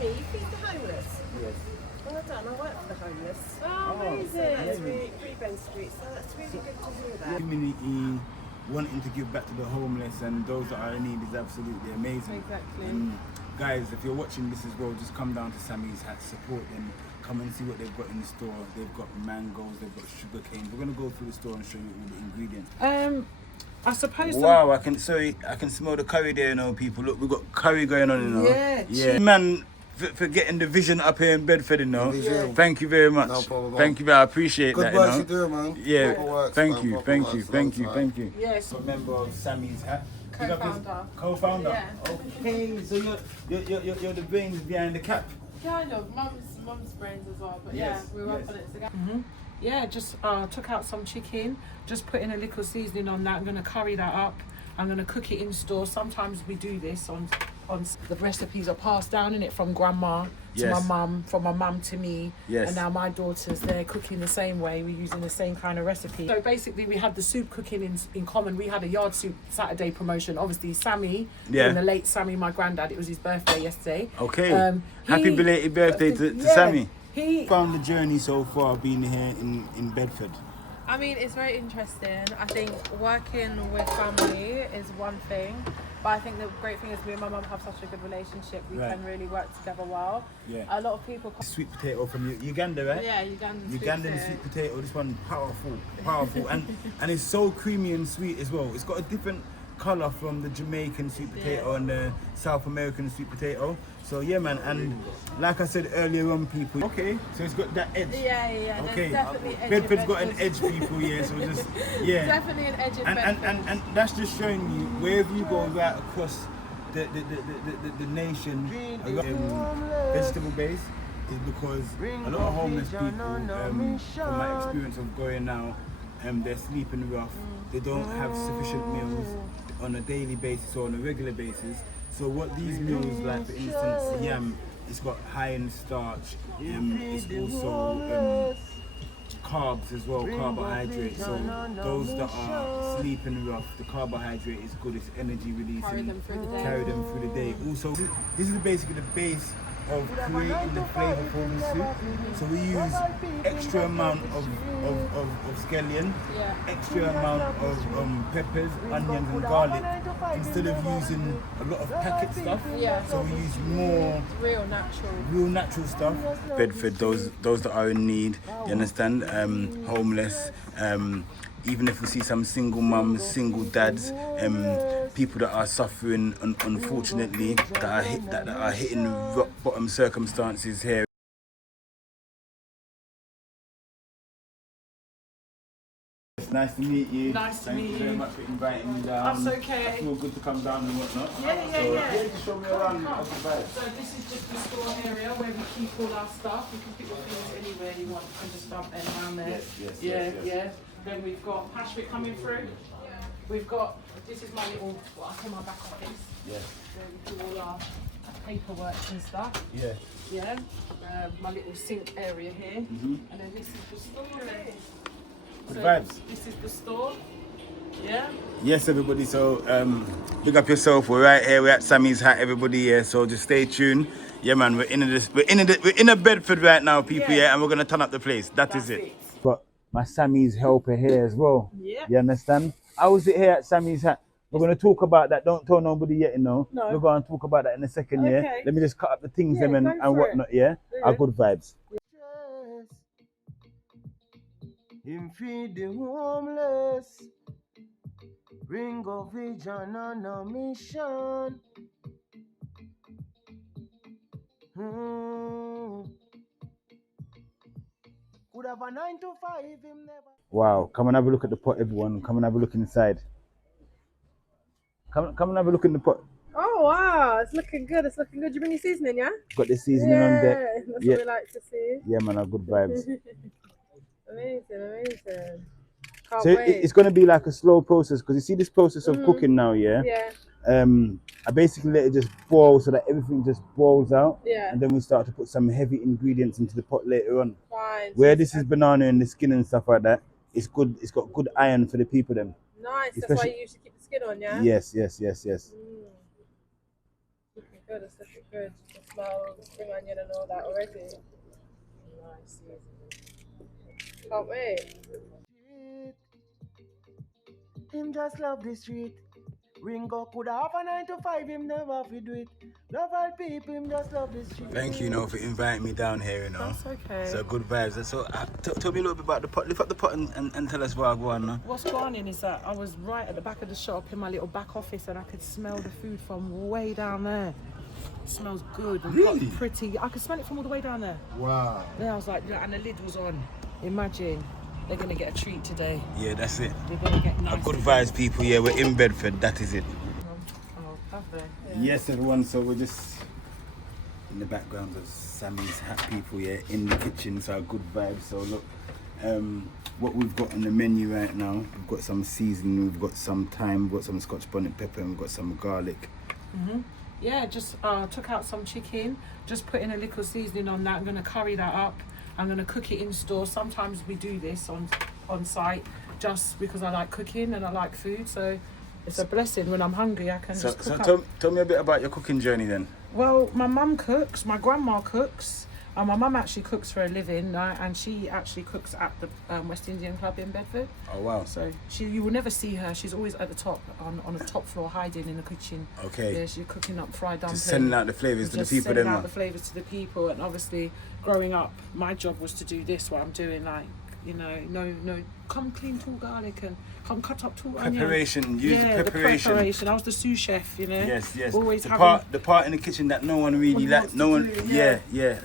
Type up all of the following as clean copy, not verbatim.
here, you feed the homeless. Yes. Well done, I work for the homeless. Oh, amazing. So that's really Freeburn Street, so that's really good to hear that. Community wanting to give back to the homeless and those that are in need is absolutely amazing. Exactly. And guys, if you're watching this as well, just come down to Sammy's Hat, support them, come and see what they've got in the store. They've got mangoes, they've got sugar canes. We're gonna go through the store and show you all the ingredients. I suppose. Wow, I can smell the curry there, you know, people. Look, we've got curry going on, you know. Yeah. Man, for getting the vision up here in Bedford, you know. Yeah. Thank you very much. No problem, man. Thank you, I appreciate Good that, work you you know. do, man. Yeah, Proper works, thank man. you, Proper thank works, you, long thank you, time. thank you. Yes. A member of Sammy's Hat. Co-founder. Co-founder? Yeah. Okay, so you're the brains behind the cap. Kind of. Mum's brains as well, but Yes, yeah, we work yes. on it together. Yeah, just took out some chicken, just put in a little seasoning on that. I'm gonna curry that up. I'm gonna cook it in store. Sometimes we do this on the recipes are passed down in it from grandma to Yes. my mum, from my mum to me. Yes. And now my daughters, they're cooking the same way. We're using the same kind of recipe. So basically we had the soup cooking in common. We had a yard soup Saturday promotion. Obviously Sammy, Yeah. the late Sammy, my granddad, it was his birthday yesterday. Okay. Happy He- belated birthday to Yeah. Sammy. He Found the journey so far being here in Bedford. I mean, it's very interesting. I think working with family is one thing, but I think the great thing is me and my mum have such a good relationship. We Right. can really work together well. Yeah. A lot of people. Sweet potato from Uganda, right? Yeah, Ugandan Ugandan sweet potato. This one powerful, and it's so creamy and sweet as well. It's got a different color from the Jamaican sweet potato and the South American sweet potato. So yeah, man. And like I said earlier on, people. Okay, so it's got that edge. Yeah. Okay, There's definitely edge in Bedford's got an Bedford. edge, people. Yeah, so just yeah. Definitely an edge in Bedford. And that's just showing you wherever you go right across the nation, vegetable base is because a lot of homeless people, from my experience of going now, they're sleeping rough. They don't have sufficient meals on a daily basis or on a regular basis. So what these meals, like for instance, yam, it's got high in starch. It's also carbs as well, carbohydrates. So those that are sleeping rough, the carbohydrate is good. It's energy releasing. Carry them through the day. Carry them through the day. Also, this is basically the base of creating the flavour for the soup. So we use extra amount of scallion, extra amount of peppers, onions and garlic instead of using a lot of packet stuff. Yeah. So we use more Real natural stuff. Bedford, those that are in need, you understand, homeless, even if we see some single mums, single dads, people that are suffering, unfortunately, that are hitting rock bottom circumstances here. It's nice to meet you. Nice to Thank meet you very you. much for inviting me down. That's okay. I feel good to come down and whatnot. Yeah. Just show me around. So this is just the store area where we keep all our stuff. You can put your things anywhere you want and just dump them around there. Yes. Then we've got Pashvik coming through. We've got, this is my little, what I call my back office. Yes. Where we do all our paperwork and stuff. Yeah. Yeah. My little sink area here. And then this is the store. Good vibes. This is the store. Yeah. Yes, everybody. So, big up yourself. We're right here. We're at Sammy's Hat, everybody. Yeah. So just stay tuned. Yeah, man. We're in a Bedford right now, people. Yeah, and we're gonna turn up the place. That's it. Got my Sammy's helper here as well. Yeah. You understand? How was it here at Sammy's Hat? We're gonna talk about that. Don't tell nobody yet, you know. No. We're gonna talk about that in a second. Yeah. Okay. Let me just cut up the things Yeah, them go and for it. whatnot. Yeah. Our good vibes. Him feed the homeless. Ringo vision on a mission. Could have a 9 to 5, him never. Wow. Come and have a look at the pot, everyone. Come and have a look inside. Come and have a look in the pot. Oh wow, it's looking good. You bring your seasoning, yeah? Got the seasoning on deck. That's Yeah. what we like to see. Yeah, man, our good vibes. Amazing. Can't So wait. it's going to be like a slow process because you see this process of cooking now, yeah? Yeah. I basically let it just boil so that everything just boils out. Yeah. And then we start to put some heavy ingredients into the pot later on. Fine. Where this is banana and the skin and stuff like that, it's good. It's got good iron for the people then. Nice. That's why especially- you used to keep the skin on, yeah? Yes. Looking good. It's looking good. The smell, the spring onion and all that already. Nice. Can't wait. Him just love the street. Ringo could have a 9 to 5, him never have to do it. Love all people, him just love the street. Thank you, for inviting me down here, That's okay. So good vibes. So tell me a little bit about the pot. Lift up the pot and tell us what I go on now. What's going on is that I was right at the back of the shop in my little back office and I could smell the food from way down there. It smells good and Really? pretty. I could smell it from all the way down there. Wow. Then I was like, yeah, and the lid was on. Imagine. They're going to get a treat today. Yeah, that's it. They're going to get nice. Good vibes, people. Yeah, we're in Bedford. That is it. Oh, lovely. Yes, everyone. So we're just in the background of Sammy's Hat people, yeah, in the kitchen. So good vibes. So look, what we've got on the menu right now, we've got some seasoning, we've got some thyme, we've got some Scotch bonnet pepper, and we've got some garlic. Yeah, just took out some chicken, just put in a little seasoning on that. I'm going to curry that up. I'm going to cook it in store. Sometimes we do this on site just because I like cooking and I like food. So it's a blessing when I'm hungry. I can just cook up. Tell me a bit about your cooking journey then. Well, my mum cooks, my grandma cooks. My mum actually cooks for a living, and she actually cooks at the West Indian Club in Bedford. Oh wow! So you will never see her. She's always at the top, on the top floor, hiding in the kitchen. Okay. Yeah, she's cooking up fried dumplings. Just sending out the flavours to the people. Sending out the flavours to the people, and obviously, growing up, my job was to do this. What I'm doing, like, no, come clean tall garlic and come cut up tall onions. Preparation, use the preparation. I was the sous chef, Yes. Always the having the part in the kitchen that no one really like. No one. Yeah,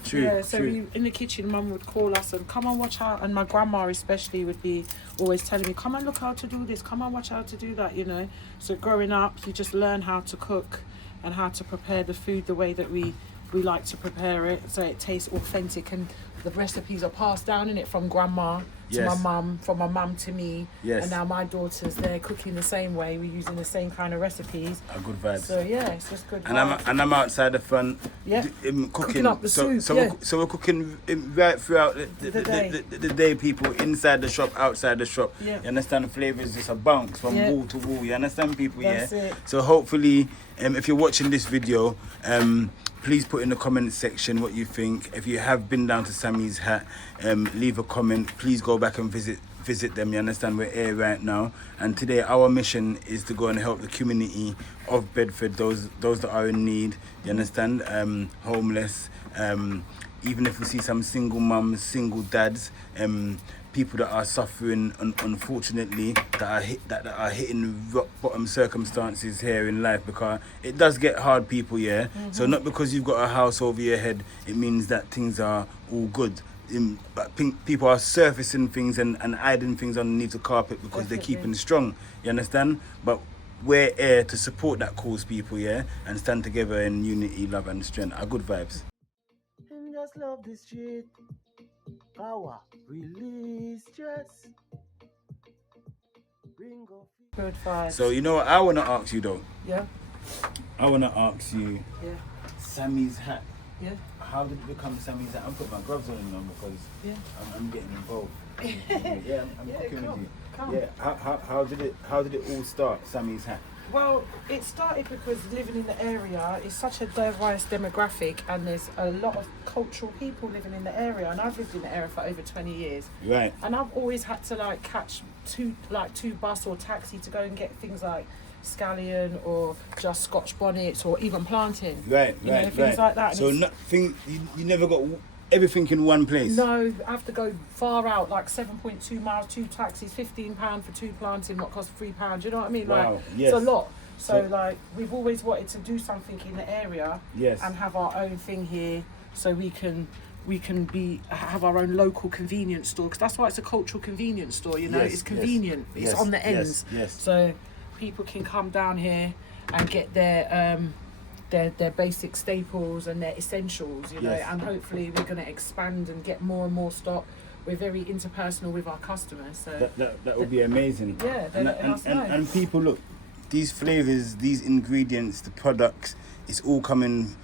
true. Yeah, so true. in the kitchen, Mum would call us and come and watch how, and my grandma especially would be always telling me, come and look how to do this, come and watch how to do that. So growing up, you just learn how to cook and how to prepare the food the way that we like to prepare it, so it tastes authentic, and the recipes are passed down in it from grandma to my mum, from my mum to me, and now my daughters, they're cooking the same way. We're using the same kind of recipes. Good vibes. So yeah, it's just good. And I'm outside the front, cooking up the soup. So we're cooking right throughout the day. People inside the shop, outside the shop. Yeah. You understand? The flavour is just a bounce from wall to wall. You understand, people? That's it. So hopefully, if you're watching this video, please put in the comment section what you think. If you have been down to Sammy's Hat, leave a comment. Please go back and visit them. You understand, we're here right now, and today our mission is to go and help the community of Bedford, those that are in need. You understand, homeless. Even if we see some single mums, single dads, people that are suffering, unfortunately, that are hitting rock bottom circumstances here in life, because it does get hard, people. So not because you've got a house over your head, it means that things are all good. But people are surfacing things and hiding things underneath the carpet because they're keeping strong. You understand? But we're here to support that cause, people, and stand together in unity, love, and strength. Are good vibes. Him just love the street. Power, release stress. Ringo. Good vibes. So you know what I want to ask you though? Yeah. I want to ask you, Yeah. Sammy's Hat. Yeah. How did it become Sammy's Hat? I'm putting my gloves on now because I'm getting involved. I'm cooking with you. Come. Yeah. How did it all start? Sammy's Hat. Well, it started because living in the area is such a diverse demographic, and there's a lot of cultural people living in the area, and I've lived in the area for over 20 years. Right. And I've always had to catch two bus or taxi to go and get things like scallion or just Scotch bonnets or even plantain. Right. Things like that. So nothing. You never got everything in one place. No, I have to go far out, like 7.2 miles, 2 taxis, £15 for 2 planting, what costs £3. You know what I mean? Wow. It's a lot. So we've always wanted to do something in the area, Yes. and have our own thing here, so we can have our own local convenience store, because that's why it's a cultural convenience store. Yes, it's convenient. yes, It's on the ends. yes. So people can come down here and get their basic staples and their essentials, Yes. and hopefully we're going to expand and get more and more stock. We're very interpersonal with our customers, so That would be amazing. Yeah, they let us know. And people, look, these flavours, these ingredients, the products, it's all coming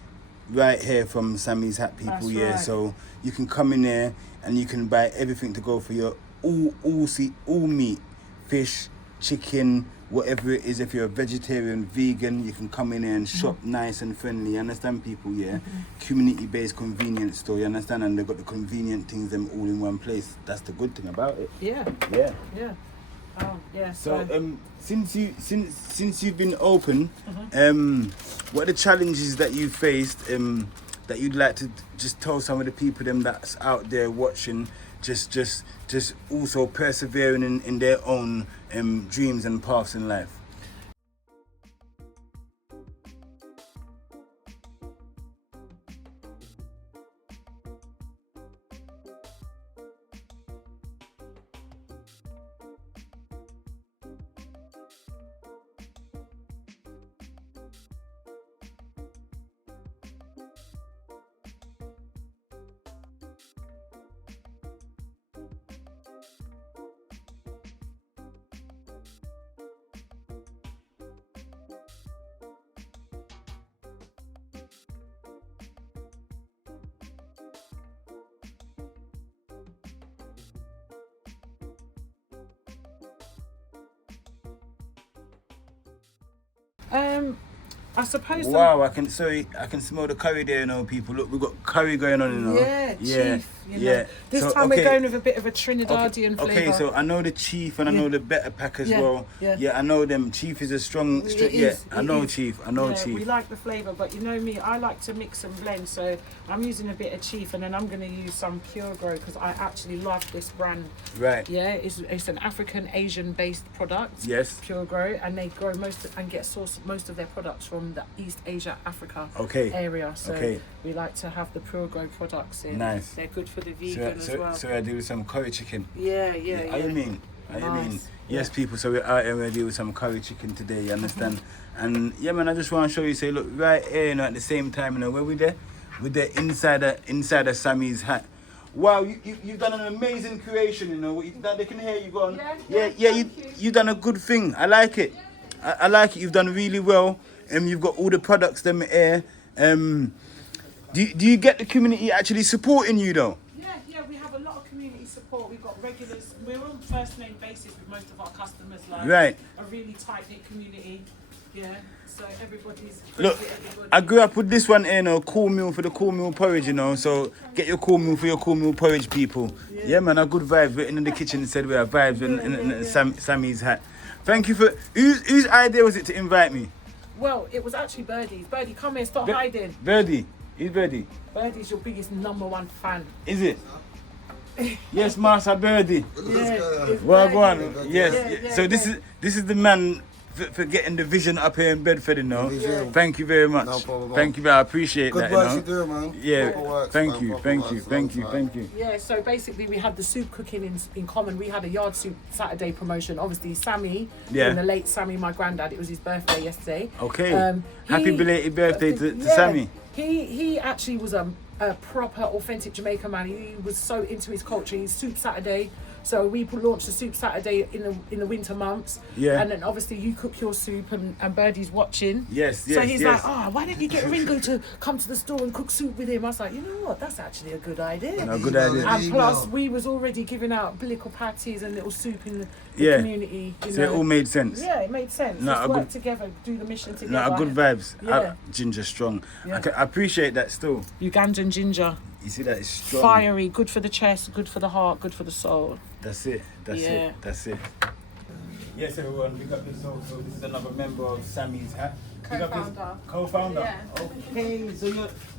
right here from Sammy's Hat, people. That's Yeah, right. so you can come in there and you can buy everything to go for your all meat, fish, chicken, whatever it is. If you're a vegetarian, vegan, you can come in here and shop nice and friendly. You understand, people? Yeah, community-based convenience store. You understand? And they've got the convenient things them all in one place. That's the good thing about it. Yeah. Yeah. Yeah. Oh, yeah. So since you've been open, what are the challenges that you faced that you'd like to just tell some of the people them that's out there watching, just also persevering in their own dreams and paths in life? I suppose. Wow, I can smell the curry there, you know, people. Look, we've got curry going on, you know. Yeah, chief. You know. This So, time we're going with a bit of a Trinidadian flavour. Okay, so I know the chief and I know the better pack as well. Yeah, I know them. Chief is a strong. I know chief. We like the flavour, but you know me, I like to mix and blend. So I'm using a bit of chief, and then I'm going to use some Pure Grow because I actually love this brand. Right. Yeah, it's an African Asian based product. Yes. Pure Grow, and they grow most of their products from the East Asia, Africa area. So we like to have the Pure Grow products in. Nice. They're good for the vegan as well. So I do some curry chicken. Yeah. How you mean? Yes, people. So we're out here and we do some curry chicken today. You understand? And yeah, man, I just want to show you. Say, look, right here, you know, at the same time, you know, where we there? With the inside of Sammy's hat. Wow, you've done an amazing creation. You know, they can hear you going. You've done a good thing. I like it. I like it. You've done really well. You've got all the products them here. Do you get the community actually supporting you though? Yeah, we have a lot of community support. We've got regulars. We're on first name basis with most of our customers. Like a really tight knit community. Yeah, so everybody's. Look, I grew up with this one here, you know, cool meal for the cool meal porridge, you know. So get your cool meal for your cool meal porridge, people. Yeah, man, a good vibe. We're in the kitchen said we have vibes in Sammy's hat. Thank you for whose idea was it to invite me? Well, it was actually Birdie's. Birdie, come here, stop hiding. Birdie. Who's Birdie? Birdie's your biggest #1 fan. Is it? Yes, Master Birdie. Yeah. Well, go on. Yes. So this is the man for getting the vision up here in Bedford, you know. Thank you very much. No problem. Thank you, I appreciate that. Good work you do, man. Yeah. Thank you. Yeah. So basically, we had the soup cooking in common. We had a yard soup Saturday promotion. Obviously, Sammy, the late Sammy, my granddad. It was his birthday yesterday. Okay. Happy belated birthday to Sammy. He actually was a proper authentic Jamaican man. He was so into his culture. He's Soup Saturday. So we launched the Soup Saturday in the winter months. Yeah. And then obviously you cook your soup and Birdie's watching. Yes. So he's like, why don't you get Ringo to come to the store and cook soup with him? I was like, you know what? That's actually a good idea. Good idea. And plus we was already giving out blickle patties and little soup in the community. So it all made sense. Yeah, it made sense. Let's work together, do the mission together. Good vibes. Yeah. Ginger strong. Yeah. I appreciate that still. Ugandan ginger. You see that it's strong. Fiery, good for the chest, good for the heart, good for the soul. That's it. That's it. Yes, everyone, big up yourself. So this is another member of Sammy's hat. Co-founder. Yeah. Okay, so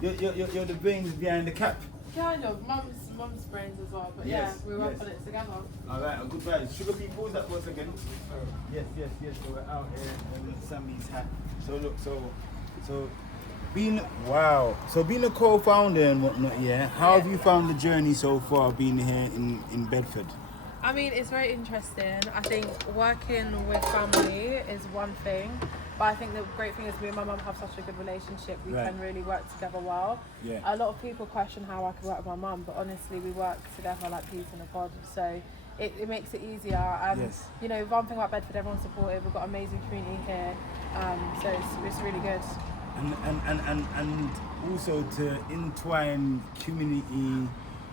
you're the brains behind the cap. Kind of. Mum's brains as well, but we work on it together. All right, a good vibe. Sugar Bee, pause that once again. Yes. So we're out here with Sammy's hat. So look, so being a co-founder and whatnot, how have you found the journey so far being here in Bedford? I mean, it's very interesting. I think working with family is one thing, but I think the great thing is me and my mum have such a good relationship. We can really work together well. Yeah. A lot of people question how I can work with my mum, but honestly, we work together like peas in a pod. So it makes it easier. And you know, one thing about Bedford, everyone's supportive. We've got an amazing community here, so it's really good. And also to entwine community,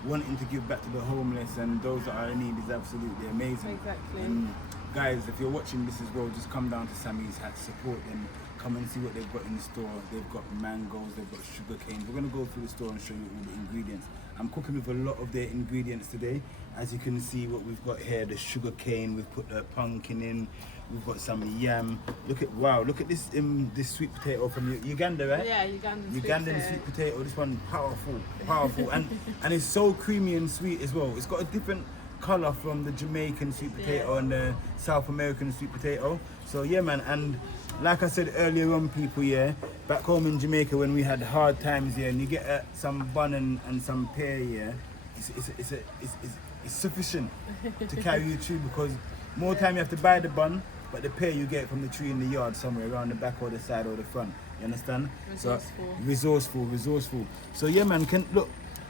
wanting to give back to the homeless and those that are in need is absolutely amazing. Exactly. And guys, if you're watching this as well, just come down to Sammy's Hat, support them, come and see what they've got in the store. They've got mangoes, they've got sugar canes. We're gonna go through the store and show you all the ingredients. I'm cooking with a lot of their ingredients today. As you can see what we've got here, the sugar cane, we've put the pumpkin in, we've got some yam. Look at this this sweet potato from Uganda, right? Yeah, Ugandan Sweet potato. This one powerful, and it's so creamy and sweet as well. It's got a different colour from the Jamaican sweet potato and the South American sweet potato. So yeah, man, and like I said earlier on, people, yeah, back home in Jamaica when we had hard times here, and you get some bun and some pear, yeah, it's sufficient to carry you through, because more time you have to buy the bun, but the pear you get from the tree in the yard somewhere around the back or the side or the front. You understand? Resourceful. Resourceful. So yeah, man,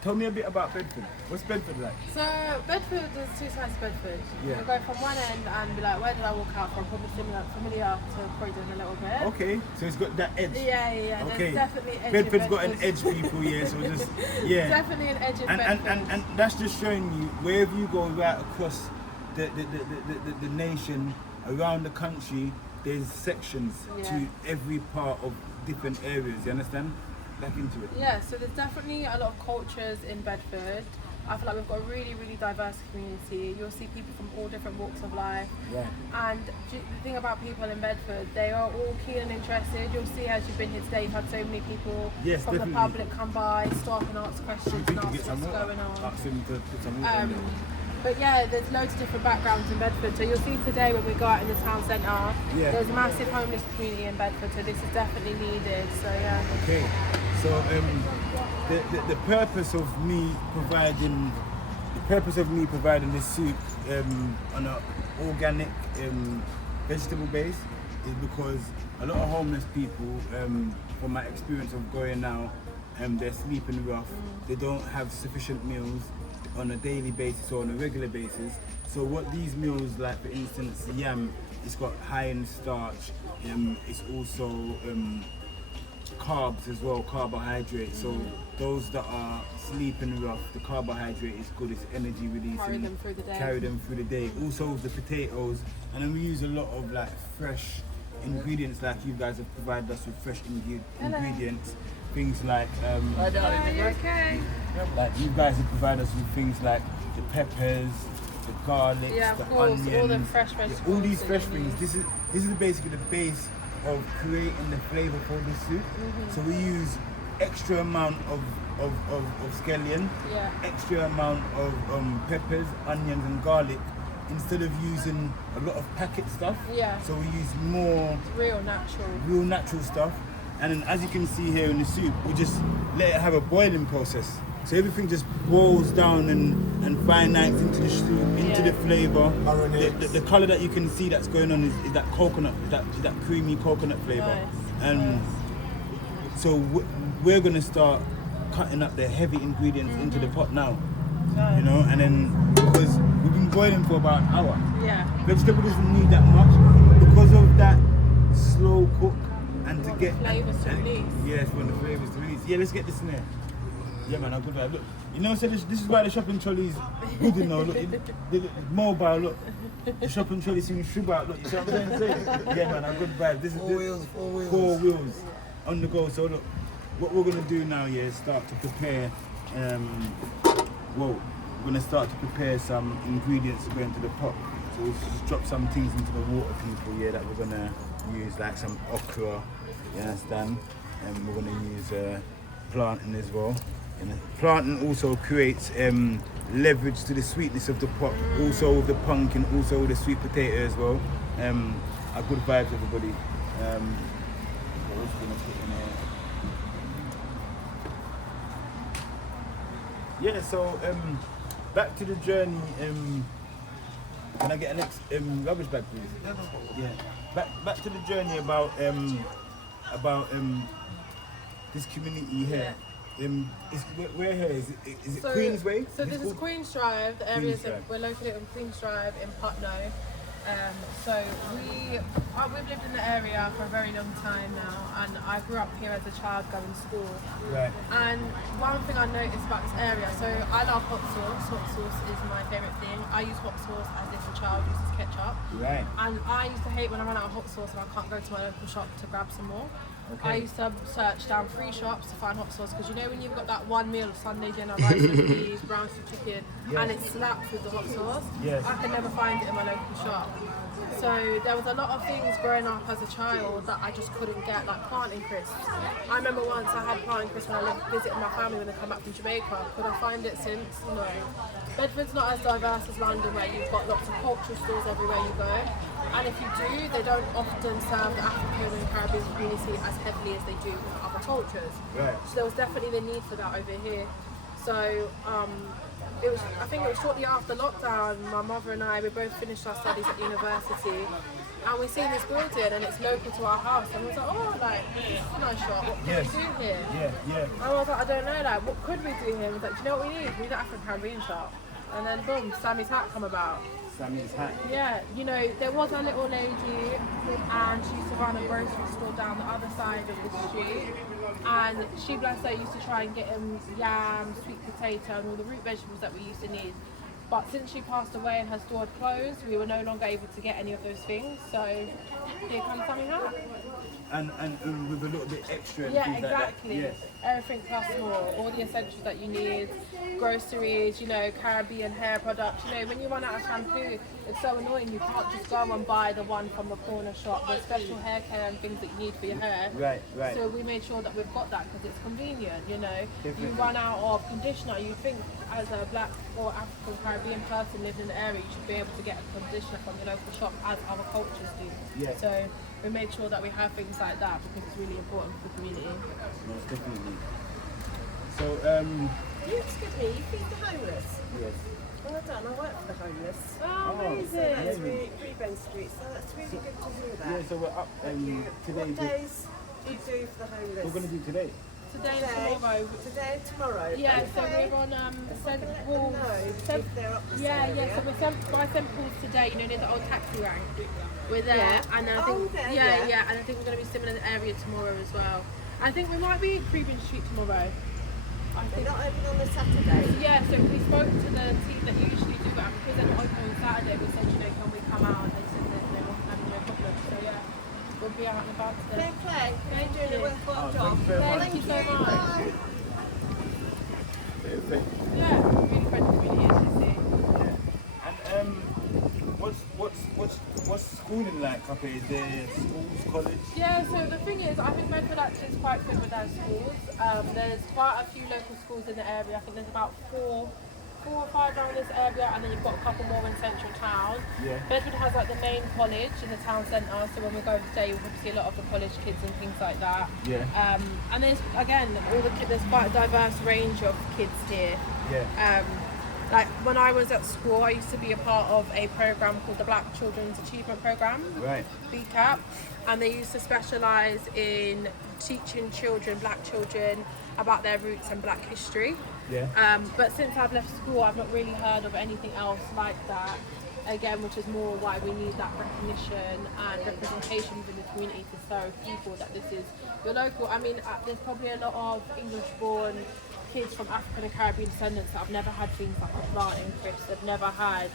tell me a bit about Bedford. What's Bedford like? So Bedford, there's two sides to Bedford. Yeah. You go from one end and be like, where did I walk out from? Probably familiar to Croydon a little bit. Okay, so it's got that edge. Yeah. Okay. There's definitely edge. Bedford's got an edge, people. Yeah, so just yeah. Definitely an edge in Bedford. And that's just showing you wherever you go right across the nation, around the country, there's sections to every part of different areas. You understand? Back into it. Yeah, so there's definitely a lot of cultures in Bedford. I feel like we've got a really, really diverse community. You'll see people from all different walks of life. Yeah. And the thing about people in Bedford, they are all keen and interested. You'll see as you've been here today, you've had so many people from the public come by, stop and ask questions and ask what's going on. Ask them to put some water But yeah, there's loads of different backgrounds in Bedford. So you'll see today when we go out in the town centre, there's a massive homeless community in Bedford, so this is definitely needed. So yeah. Okay. So the purpose of me providing this soup on an organic vegetable base is because a lot of homeless people, from my experience of going now, they're sleeping rough. They don't have sufficient meals on a daily basis or on a regular basis. So what these meals, like for instance yam, it's got high in starch. It's also carbs as well, carbohydrates. So those that are sleeping rough, the carbohydrate is good, it's energy releasing. Carry them through the day. Also with the potatoes, and then we use a lot of like fresh ingredients, like you guys have provided us with fresh ingredients. Things like like you guys have provided us with things like the peppers, the garlic, the onions, all the fresh vegetables, all these fresh things. This is basically the base of creating the flavour for this soup. So we use extra amount of scallion, extra amount of peppers, onions and garlic, instead of using a lot of packet stuff. So we use more real natural stuff. And then as you can see here in the soup, we just let it have a boiling process. So everything just boils down and finite into the soup, into the flavour. The colour that you can see that's going on is that coconut, that creamy coconut flavour. And so we're going to start cutting up the heavy ingredients into the pot now. You know, and then because we've been boiling for about an hour. Vegetable doesn't need that much because of that slow cook. And to get flavours to release. Yes, when the flavours to release. Yeah, let's get this in there. Yeah, man, I'm good. Look, you know, so this is why the shopping trolley is good, you know. Look, the mobile, look. The shopping trolley seems sugar. Look, you see what I'm saying? Yeah, man, I'm good vibe. This is four wheels on the go. So look, what we're gonna do now, is start to prepare. We're gonna start to prepare some ingredients to go into the pot. So we'll just drop some things into the water, people. Yeah, that we're gonna use, like some okra. You understand? And we're gonna use plantain as well. And plantain also creates leverage to the sweetness of the pot. Also with the pumpkin, also with the sweet potato as well. A good vibes, everybody. What else gonna put in here? Yeah. So back to the journey. Can I get an next rubbish bag, please? Yeah. Back to the journey about this community here. Where here is it Queensway? So this is Queens Drive. The area we're located on Queens Drive in Putney. We've lived in the area for a very long time now, and I grew up here as a child going to school. Right. And one thing I noticed about this area, so I love hot sauce. Hot sauce is my favourite thing. I use hot sauce as if a child uses ketchup. Right. And I used to hate when I run out of hot sauce and I can't go to my local shop to grab some more. Okay. I used to search down 3 shops to find hot sauce, because you know when you've got that one meal, Sunday dinner, rice and peas, brown stew chicken, and it slaps with the hot sauce. Yes. I can never find it in my local shop. So there was a lot of things growing up as a child that I just couldn't get, like plantain crisps. I remember once I had plantain crisps when I visited my family when they come back from Jamaica. Could I find it since? No. Bedford's not as diverse as London, where you've got lots of cultural stores everywhere you go. And if you do, they don't often serve the African and Caribbean community as heavily as they do with other cultures. Right. So there was definitely the need for that over here. So I think it was shortly after lockdown, my mother and I, we both finished our studies at university, and we seen this building and it's local to our house, and we was like, oh, like, this is a nice shop, what can we do here? Yeah. And I was like, I don't know, like, what could we do here? We was like, do you know what we need? We need an African Caribbean shop. And then boom, Sammy's Hat come about. Sammy's Hat. Yeah, you know, there was a little lady and she used to run a grocery store down the other side of the street, and she, bless her, used to try and get him yam, sweet potato and all the root vegetables that we used to need. But since she passed away and her store had closed, we were no longer able to get any of those things. So here comes Sammy Hat. And with a little bit extra. Yeah, things exactly. Like that. Yes. Everything plus more, all the essentials that you need, groceries, you know, Caribbean hair products. You know, when you run out of shampoo, it's so annoying. You can't just go and buy the one from the corner shop. There's special hair care and things that you need for your hair. Right. So we made sure that we've got that because it's convenient. You know, Definitely. you run out of conditioner. You think as a black or African Caribbean person living in the area, you should be able to get a conditioner from your local shop, as other cultures do. Yeah. So we made sure that we have things like that because it's really important for the community. Most definitely. So You excuse me, you feed the homeless? yes. Well done, I work for the homeless. Oh, amazing. So that's really Ben Street, so that's really good to hear that. Yeah. So we're up today. What days do you do for the homeless? We're going to do today. Today and tomorrow. Today and tomorrow. Yeah, so okay. we're on St Let Paul's. them know if they're up this Yeah, area. so we're by St Paul's today, you know, near the old taxi rank. We're there, Yeah. and I Oh, think there, yeah, yeah. and I think we're going to be similar in the area tomorrow as well. I think we might be Creeping Street tomorrow. I They're think. not open on a Saturday. Yeah, so we spoke to the team that usually do that, because they're not open on Saturday. We said, you know, can we come out? And they said that they weren't having no problem. So yeah, we'll be out and about today. Fair play. They're doing a worthwhile Oh, job. thank you very much. Thank you so much. Bye. Perfect. Yeah, really friendly community, as you see. And what's schooling like up here? Is there schools, college? Yeah, so the thing is, I think Bedford actually is quite good with their schools. There's quite a few local schools in the area. I think there's about four or five around this area, and then you've got a couple more in central town. Yeah. Bedford has like the main college in the town centre, so when we go over today, we'll see a lot of the college kids and things like that. Yeah. And there's again, there's quite a diverse range of kids here. Yeah. Like when I was at school, I used to be a part of a program called the Black Children's Achievement Program, Right. BCAP, and they used to specialise in teaching children, black children, about their roots and black history. Yeah. But since I've left school, I've not really heard of anything else like that. Again, which is more why we need that recognition and representation within the community to show people that this is your local. I mean, there's probably a lot of English-born kids from African and Caribbean descendants that have never had things like a plantain crisps. They've never had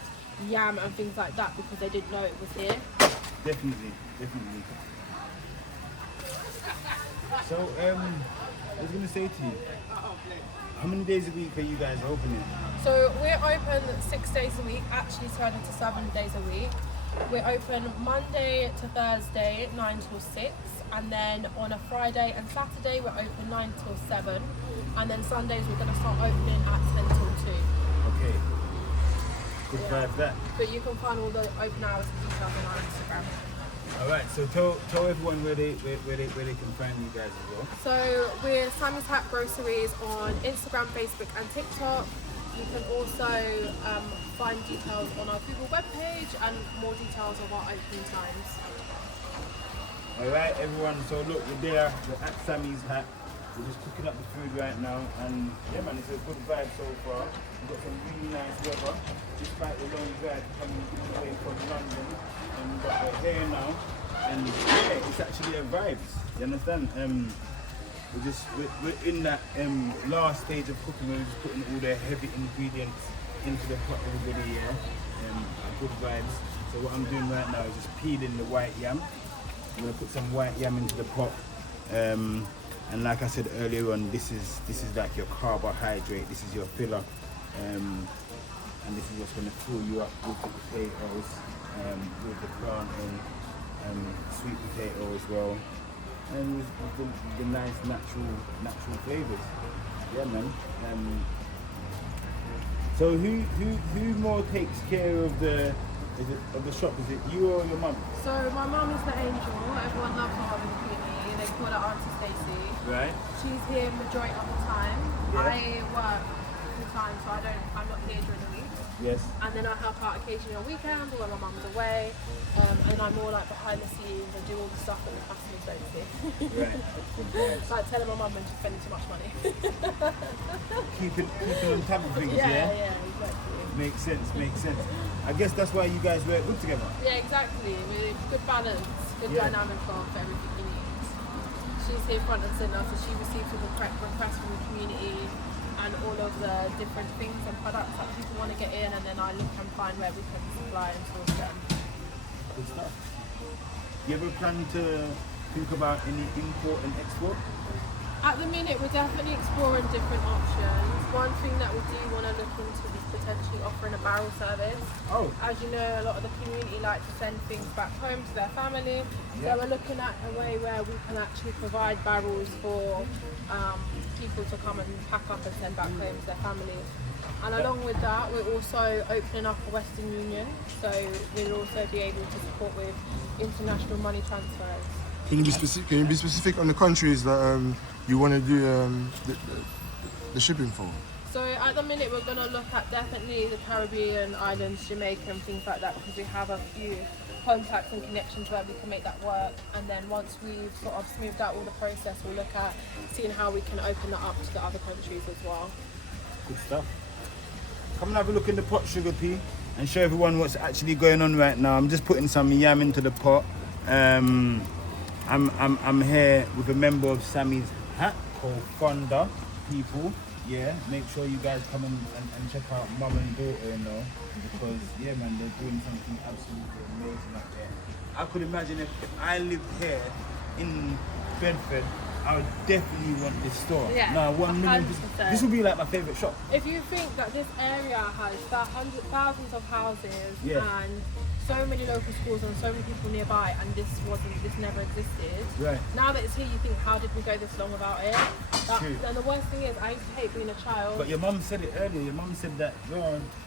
yam and things like that because they didn't know it was here. Definitely. So I was gonna say to you, how many days a week are you guys opening? So we're open 6 days a week, actually turned into 7 days a week. We're open Monday to Thursday, 9 till 6, and then on a Friday and Saturday we're open 9 till 7, and then Sundays we're going to start opening at 10 till 2. Okay. Good vibe that. But you can find all the open hours and details on our Instagram. All right. So tell everyone where they can find you guys as well. So we're Sammy's Hat Groceries on Instagram, Facebook and TikTok. You can also find details on our Google webpage and more details of our opening times. All right, everyone. So look, we're there. We're at Sammy's Hat. we're just cooking up the food right now, and yeah, man, it's a good vibe so far. We've got some really nice weather, despite the long drive coming away from London, and we're here now, and yeah, it's actually a vibe. You understand? We're in that last stage of cooking. We're just putting all the heavy ingredients into the pot, everybody. Yeah, good vibes. So what I'm doing right now is just peeling the white yam. I'm gonna put some white yam into the pot. And like I said earlier on, this is like your carbohydrate. This is your filler, and this is what's going to fill you up with the potatoes, with the plantain, sweet potato as well, and with the nice natural flavors. Yeah, man. So who more takes care of the shop? Is it you or your mum? So my mum is the angel. Everyone loves her having a cleaning. They call her Auntie Stacey. Right. She's here majority of the time. Yeah. I work full time, so I'm not here during the week. Yes. And then I help out occasionally on weekends or when my mum's away. And I'm more like behind the scenes and do all the stuff that the customers don't see. Right. It's like telling my mum when she's spending too much money. Keeping on top of things, yeah? Yeah, exactly. Makes sense. I guess that's why you guys work good together. Yeah, exactly. With good balance, good dynamic of everything you need. She's here front and centre, so she receives all the requests from the community and all of the different things and products that people want to get in, and then I look and find where we can supply and source them. Good stuff. You ever plan to think about any import and export? At the minute, we're definitely exploring different options. One thing that we do want to look into is potentially offering a barrel service. Oh. As you know, a lot of the community like to send things back home to their family. Yeah. So we're looking at a way where we can actually provide barrels for people to come and pack up and send back home to their families. And along with that, we're also opening up a Western Union. So we'll also be able to support with international money transfers. Can you be specific on the countries that you want to do the shipping for? So at the minute we're going to look at definitely the Caribbean islands, Jamaica and things like that, because we have a few contacts and connections where we can make that work. And then once we've sort of smoothed out all the process, we'll look at seeing how we can open that up to the other countries as well. Good stuff. Come and have a look in the pot, Sugar Pea, and show everyone what's actually going on right now. I'm just putting some yam into the pot. I'm here with a member of Sammy's Hat called Fonda people. Yeah, make sure you guys come and check out mum and daughter, you know, because yeah, man, they're doing something absolutely amazing up there. I could imagine if I lived here in Bedford, I would definitely want this store. Yeah, no, 1 million. 100%. This would be like my favourite shop. If you think that this area has thousands of houses and so many local schools and so many people nearby, and this never existed. Right. Now that it's here, you think, how did we go this long without it? True. And the worst thing is, I used to hate being a child. But your mum said it earlier. Your mum said that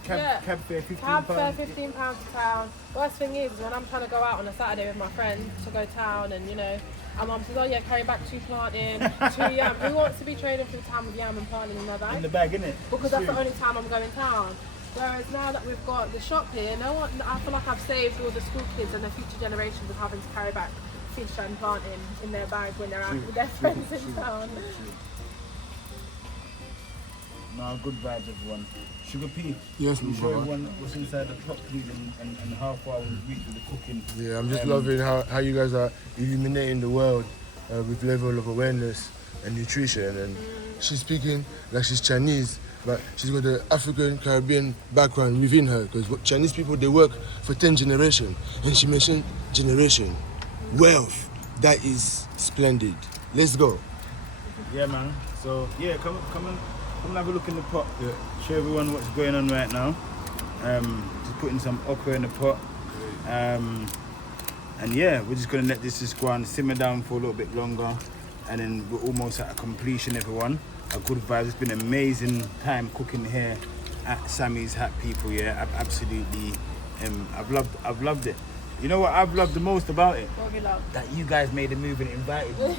cab fare £15. Cab fare £15 to town. Worst thing is when I'm trying to go out on a Saturday with my friends to go town, and you know, and mum says, oh yeah, carry back 2 plantain, 2 yam. Who wants to be trading through town with yam and plantain in their bag? In the bag, innit? Because that's the only time I'm going town. Whereas now that we've got the shop here, I feel like I've saved all the school kids and the future generations of having to carry back fish and plantain in their bag when they're out with their friends in town. No, good vibes, everyone. Sugar Pea. Yes, can you my show brother. everyone what's inside the pot, please, and how far we've reached with the cooking? Yeah, I'm just loving how you guys are illuminating the world with level of awareness and nutrition. And she's speaking like she's Chinese, but she's got the African Caribbean background within her, because Chinese people, they work for 10 generations, and she mentioned generation, wealth. That is splendid. Let's go. Yeah, man. So yeah, come and have a look in the pot. Yeah. Show everyone what's going on right now. Just putting some okra in the pot. And yeah, we're just gonna let this just go and simmer down for a little bit longer, and then we're almost at a completion, everyone. A good vibe. It's been an amazing time cooking here at Sammy's Hat, people. Yeah, I've absolutely, I've loved it. You know what I've loved the most about it? What have you loved? That you guys made a move and invited me.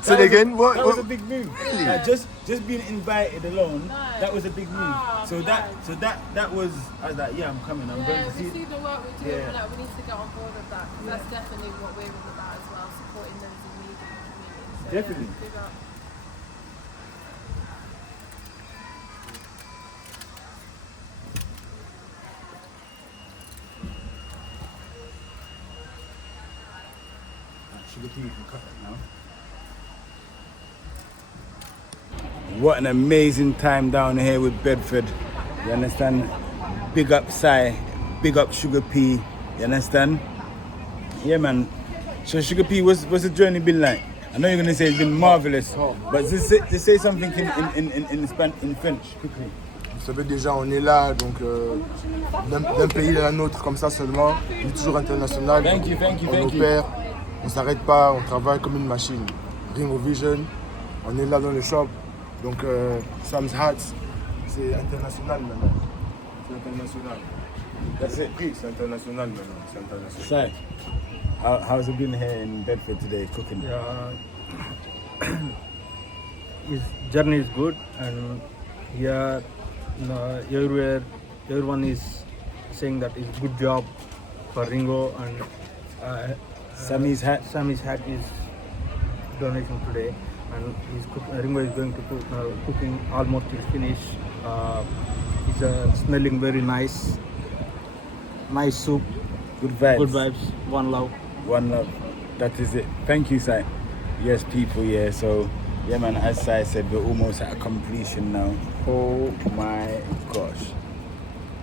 Say it again. What? That was a big move. Really? Like, just being invited alone, Nice. that was a big move. Oh, so that was, I was like, yeah, I'm coming. I'm going to we see. see the work we do, Yeah. but like, we need to get on board with that, because that's definitely what we're all about as well, supporting those in need in the community. So Definitely. Do that. Sugar pea, you can cut it now. What an amazing time down here with Bedford. You understand? Big up Sai, big up Sugar Pea. You understand? Yeah, man. So Sugar Pea, what's the journey been like? I know you're gonna say it's been marvelous, but just say something in French quickly. Vous savez déjà, on est là, donc d'un pays à un autre comme ça seulement, on est toujours international. Thank you. On opère, on s'arrête pas, on travaille comme une machine. Ringo Vision, on est là dans le shop, donc Sam's Hats, c'est international maintenant. C'est international. That's it. C'est international maintenant, c'est international. Sai, how's it been here in Bedford today cooking? His journey is good, and here everywhere everyone is saying that it's good job for Ringo, and Sammy's hat. Sammy's hat is donation today, and Ringo is going to cooking almost is finished. It's smelling very nice soup. Good vibes. Good vibes. One love. One love. That is it. Thank you, Sai. Yes, people, yeah. So, yeah, man, as Sai said, we're almost at a completion now. Oh my gosh.